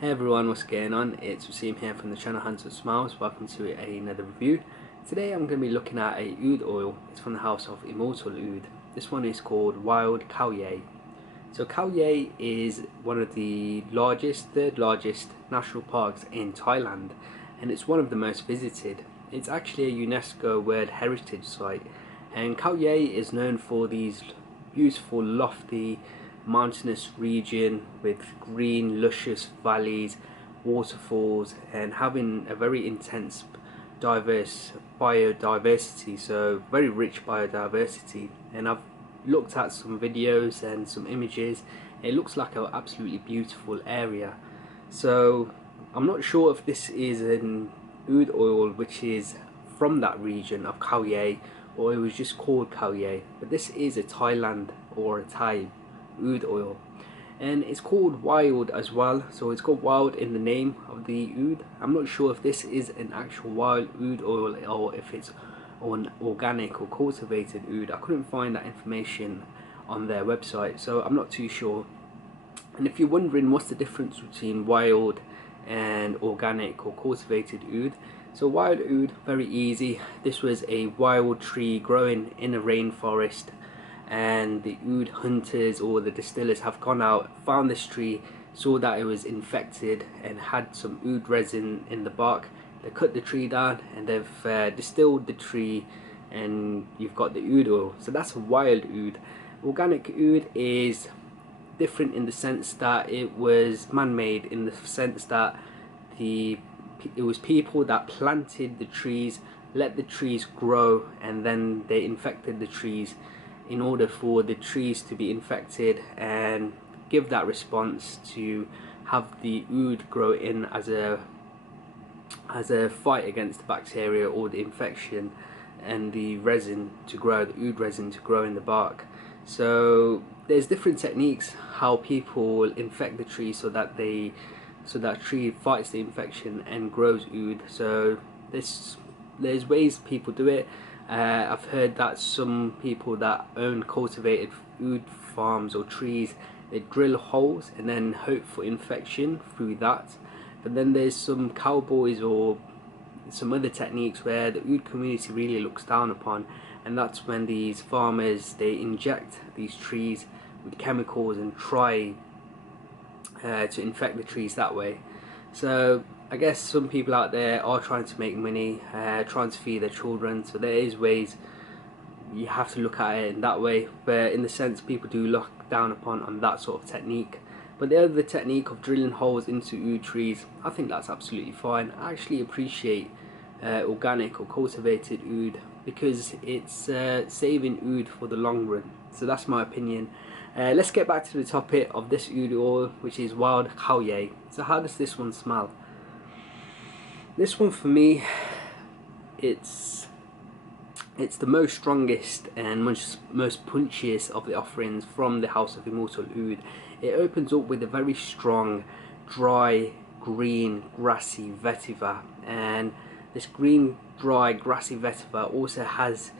Hey everyone, what's going on? It's Waseem here from the channel Hands of Smiles. Welcome to another review. Today I'm going to be looking at a oud oil. It's from the house of Immortal oud. This one is called Wild Khao. So Khao is one of the third largest national parks in Thailand, and it's one of the most visited. It's actually a UNESCO World Heritage Site, and Khao is known for these beautiful, lofty, mountainous region with green, luscious valleys, waterfalls, and having a very intense, diverse biodiversity. So very rich biodiversity, and I've looked at some videos and some images. It looks like an absolutely beautiful area. So I'm not sure if this is an oud oil which is from that region of Khao, or it was just called Khao, but this is a Thailand or a Thai oud oil, and it's called wild as well. So it's got wild in the name of the oud. I'm not sure if this is an actual wild oud oil or if it's an organic or cultivated oud. I couldn't find that information on their website, so I'm not too sure. And if you're wondering what's the difference between wild and organic or cultivated oud, so wild oud, very easy. This was a wild tree growing in a rainforest, and the oud hunters or the distillers have gone out, found this tree, saw that it was infected and had some oud resin in the bark. They cut the tree down and they've distilled the tree, and you've got the oud oil. So that's a wild oud. Organic oud is different in the sense that it was man-made, in the sense that it was people that planted the trees, let the trees grow, and then they infected the trees in order for the trees to be infected and give that response to have the oud grow in as a fight against the bacteria or the infection, and the resin to grow, the oud resin to grow in the bark. So there's different techniques how people infect the tree so that tree fights the infection and grows oud. So there's ways people do it. I've heard that some people that own cultivated oud farms or trees, they drill holes and then hope for infection through that. But then there's some cowboys or some other techniques where the oud community really looks down upon, and that's when these farmers, they inject these trees with chemicals and try to infect the trees that way. So I guess some people out there are trying to make money, trying to feed their children, so there is ways you have to look at it in that way, but in the sense people do look down upon on that sort of technique. But the other technique of drilling holes into oud trees, I think that's absolutely fine. I actually appreciate organic or cultivated oud because it's saving oud for the long run. So that's my opinion. Let's get back to the topic of this oud oil, which is Wild Khao. So how does this one smell? This one for me, it's the most strongest and most punchiest of the offerings from the House of Immortal oud. It opens up with a very strong, dry, green, grassy vetiver, and this green, dry, grassy vetiver also has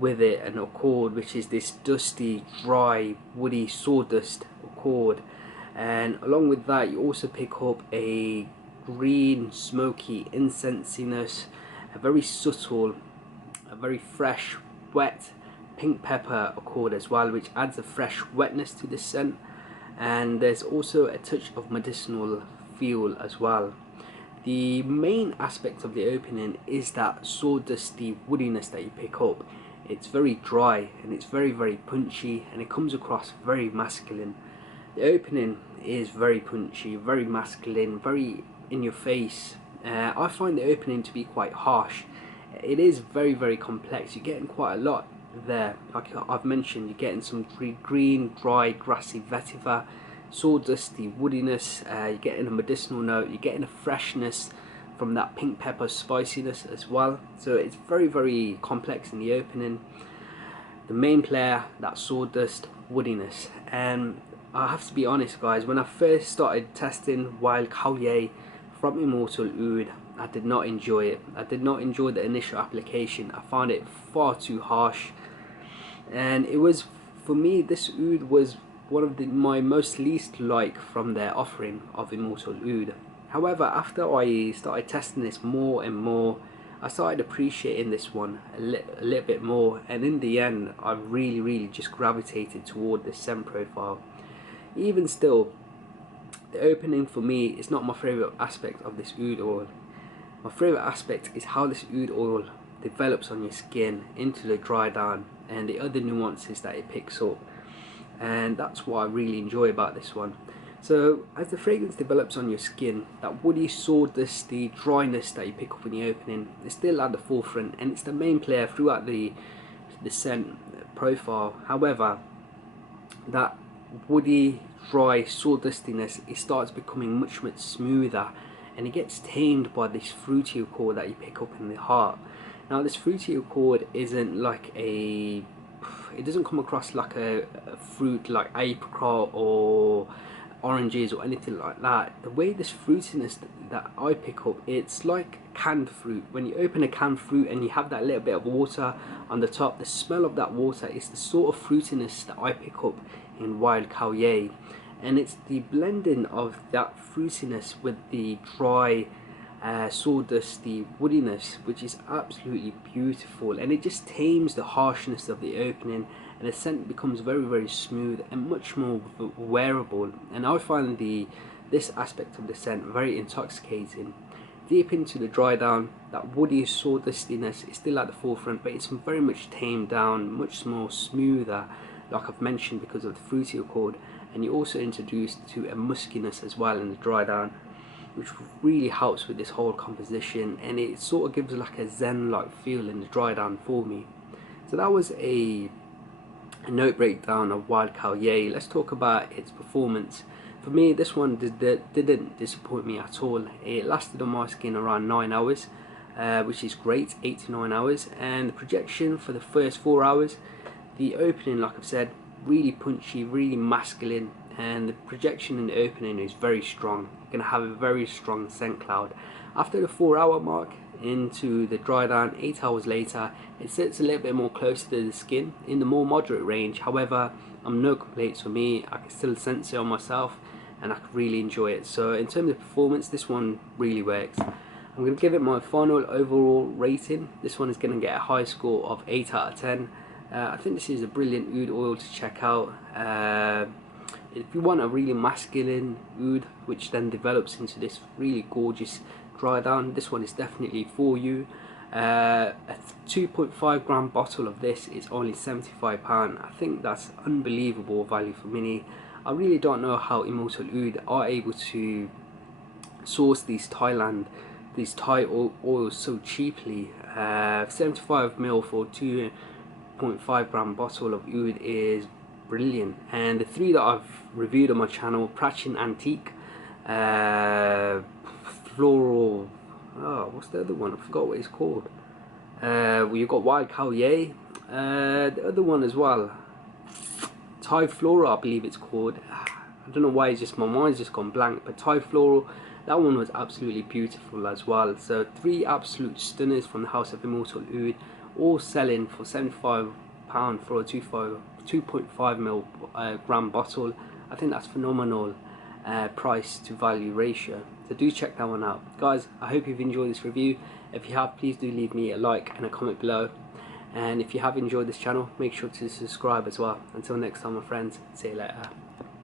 with it an accord, which is this dusty, dry, woody sawdust accord. And along with that, you also pick up a green, smoky incensiness, a very subtle, a very fresh, wet pink pepper accord as well, which adds a fresh wetness to the scent. And there's also a touch of medicinal feel as well. The main aspect of the opening is that sawdusty woodiness that you pick up. It's very dry and it's very, very punchy, and it comes across very masculine. The opening is very punchy, very masculine, very in your face. I find the opening to be quite harsh. It is very, very complex. You're getting quite a lot there. Like I've mentioned, you're getting some green, dry, grassy vetiver, sawdusty woodiness, you're getting a medicinal note, you're getting a freshness from that pink pepper spiciness as well. So it's very, very complex in the opening. The main player, that sawdust woodiness. And I have to be honest guys, when I first started testing Wild Khao from Immortal oud, I did not enjoy it. I did not enjoy the initial application. I found it far too harsh, and it was, for me, this oud was one of my most least like from their offering of Immortal Oud. However, after I started testing this more and more, I started appreciating this one a little bit more, and in the end I really just gravitated toward this scent profile. Even still, the opening for me is not my favourite aspect of this oud oil. My favourite aspect is how this oud oil develops on your skin into the dry down and the other nuances that it picks up, and that's what I really enjoy about this one. So as the fragrance develops on your skin, that woody sawdusty dryness that you pick up in the opening is still at the forefront, and it's the main player throughout the scent profile. However, that woody, dry sawdustiness, it starts becoming much smoother, and it gets tamed by this fruity accord that you pick up in the heart. Now this fruity accord isn't like it doesn't come across like a fruit like apricot or oranges or anything like that. The way this fruitiness that I pick up, it's like canned fruit. When you open a canned fruit and you have that little bit of water on the top, the smell of that water is the sort of fruitiness that I pick up in Wild Khao, and it's the blending of that fruitiness with the dry sawdusty woodiness, which is absolutely beautiful, and it just tames the harshness of the opening, and the scent becomes very smooth and much more wearable. And I find this aspect of the scent very intoxicating. Deep into the dry down, that woody sawdustiness is still at the forefront, but it's very much tamed down, much more smoother, like I've mentioned, because of the fruity accord. And you're also introduced to a muskiness as well in the dry down, which really helps with this whole composition, and it sort of gives like a zen like feel in the dry down for me. So that was a note breakdown of Wild Khao. Let's talk about its performance. For me, this one didn't disappoint me at all. It lasted on my skin around 9 hours, which is great, 8 to 9 hours, and the projection for the first 4 hours. The opening, like I've said, really punchy, really masculine, and the projection in the opening is very strong. You're going to have a very strong scent cloud. After the 4 hour mark into the dry down, 8 hours later, it sits a little bit more closer to the skin in the more moderate range. However, no complaints for me. I can still sense it on myself, and I can really enjoy it. So in terms of performance, this one really works. I'm going to give it my final overall rating. This one is going to get a high score of 8 out of 10. I think this is a brilliant oud oil to check out. If you want a really masculine oud, which then develops into this really gorgeous dry down, this one is definitely for you. A 2.5 gram bottle of this is only £75. I think that's unbelievable value for money. I really don't know how Immortal Oud are able to source these Thai oils so cheaply. 75ml for 2.5 gram bottle of oud is brilliant. And the three that I've reviewed on my channel, Prachin Antique, Floral, what's the other one? I forgot what it's called. Well, you've got Wild Khao, the other one as well, Thai Floral, I believe it's called. I don't know why, it's just my mind's just gone blank, but Thai Floral, that one was absolutely beautiful as well. So 3 absolute stunners from the house of Immortal Oud, all selling for £75 for a 2.5 gram bottle. I think that's phenomenal price to value ratio. So do check that one out, guys. I hope you've enjoyed this review. If you have, please do leave me a like and a comment below, and if you have enjoyed this channel, make sure to subscribe as well. Until next time, my friends, see you later.